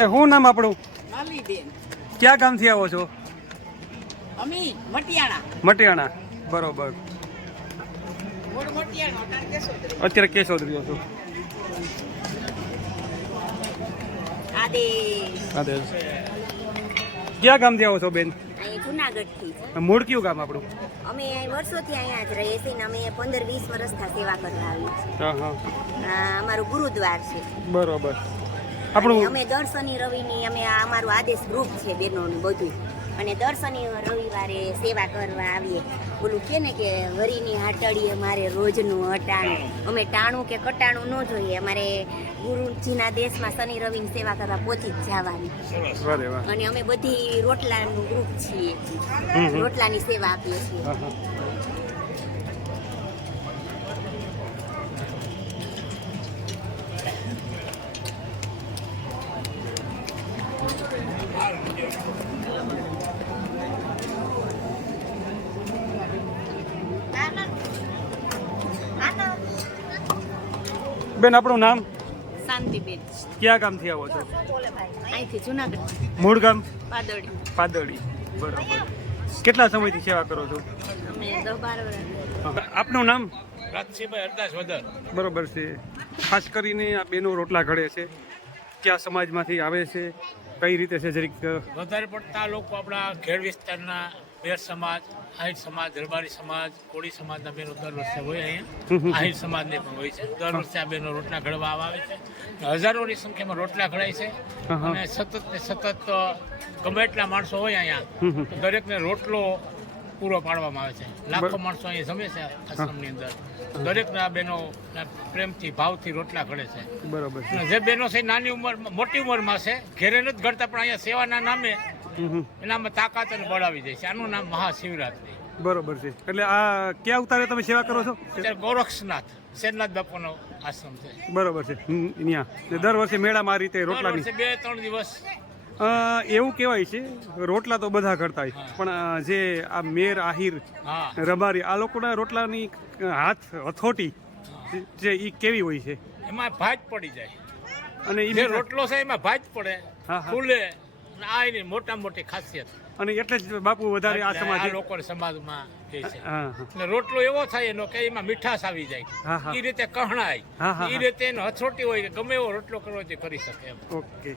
એ શું નામ આપણું? ક્યાં ગામથી આવો છો? અમી મટિયાણા. બરોબર. અત્યારે કેશોદ રહ્યો છો. આદેશ. ક્યાં ગામથી આવો છો બેન? મૂળ કયું ગામ આપણું? અમે વર્ષોથી અહીંયા જ રહીએ છીએ અમે પંદર વીસ વર્ષથી સેવા કરવા આવીએ છીએ. અમારું ગુરુદ્વાર છે. બરોબર. આપણું અમે દર શનિ રવિની અમે અમારું આદેશ ગ્રુપ છે બેનોનું બધું. અને દર શનિ રવિવારે સેવા કરવા આવીએ. ઓલું કે ને કે વરીની હાટડી અમારે રોજનું હટાણું અમે ટાણું કે કટાણું ન જોઈએ. અમારે ગુરુજીના દેશમાં શનિ રવિની સેવા કરવા પોતી જ જવાની. અને અમે બધી રોટલાનું ગ્રુપ છીએ. રોટલાની સેવા આપીએ છીએ. બેન આપણું નામ? શાંતિબેન. ક્યાં ગામથી આવો છો? અહીંથી જુનાગઢ. મૂળ ગામ? પાદળી. પાદળી. બરોબર. કેટલા સમયથી સેવા કરો છો? આપનું નામ? રાજસિંહભાઈ હરદાસ વદર બરોબર છે. ખાસ કરીને આ બેનો રોટલા ઘડે છે. કયા સમાજમાંથી આવે છે? કઈ રીતે છે જરીક વધારે પડતા લોકો આપણા ખેડ વિસ્તારના બેર સમાજ આહિર સમાજ દરબારી સમાજ કોળી સમાજના બહેનો દર વર્ષે હોય. અહીંયા. આહિર સમાજને પણ હોય છે. દર વર્ષે આ બહેનો રોટલા ઘડવા આવે છે. હજારોની સંખ્યામાં રોટલા ઘડાય છે. અને સતત ને સતત ગમે એટલા માણસો હોય અહીંયા દરેકને રોટલો પૂરો પાડવામાં આવે છે. લાખો માણસો અહીંયા જમે છે આશ્રમની અંદર. દરેકના બહેનો પ્રેમથી ભાવથી રોટલા ઘડે છે. બરાબર જે બહેનો છે નાની ઉંમર મોટી ઉંમરમાં છે ઘેરે નથી ઘડતા પણ અહીંયા સેવાના નામે. એનામાં તાકાત અને બળ આવી જાય છે. આનું નામ મહાશિવરાત્રી. બરોબર છે. એટલે આ ક્યાં ઉતારે તમે સેવા કરો છો? ગોરક્ષનાથ શેરનાથ બાપુનો આશ્રમ છે. બરોબર છે. અહીંયા દર વર્ષે મેળામાં આ રીતે રોટલા બે ત્રણ દિવસ એવું કહેવાય છે રોટલા તો બધા કરતા હોય. પણ જે આ મેર આહિર રબારી આ લોકોના રોટલાની હાથ હથોટી જે એ કેવી હોય છે. એમાં ભાજ પડી જાય. અને જે એ રોટલો છે એમાં ભાજ પડે. ફૂલે આ એની મોટા મોટી ખાસિયત. અને એટલે જ બાપુ વધારે આ સમાજ લોકો સમાજમાં એટલે રોટલો એવો થાય એનો કે એમાં મીઠાશ આવી જાય. એ રીતે કહણાય. એ રીતે એનો હથોટી હોય કે ગમે એવો રોટલો કરવો તે કરી શકે એમ. ઓકે.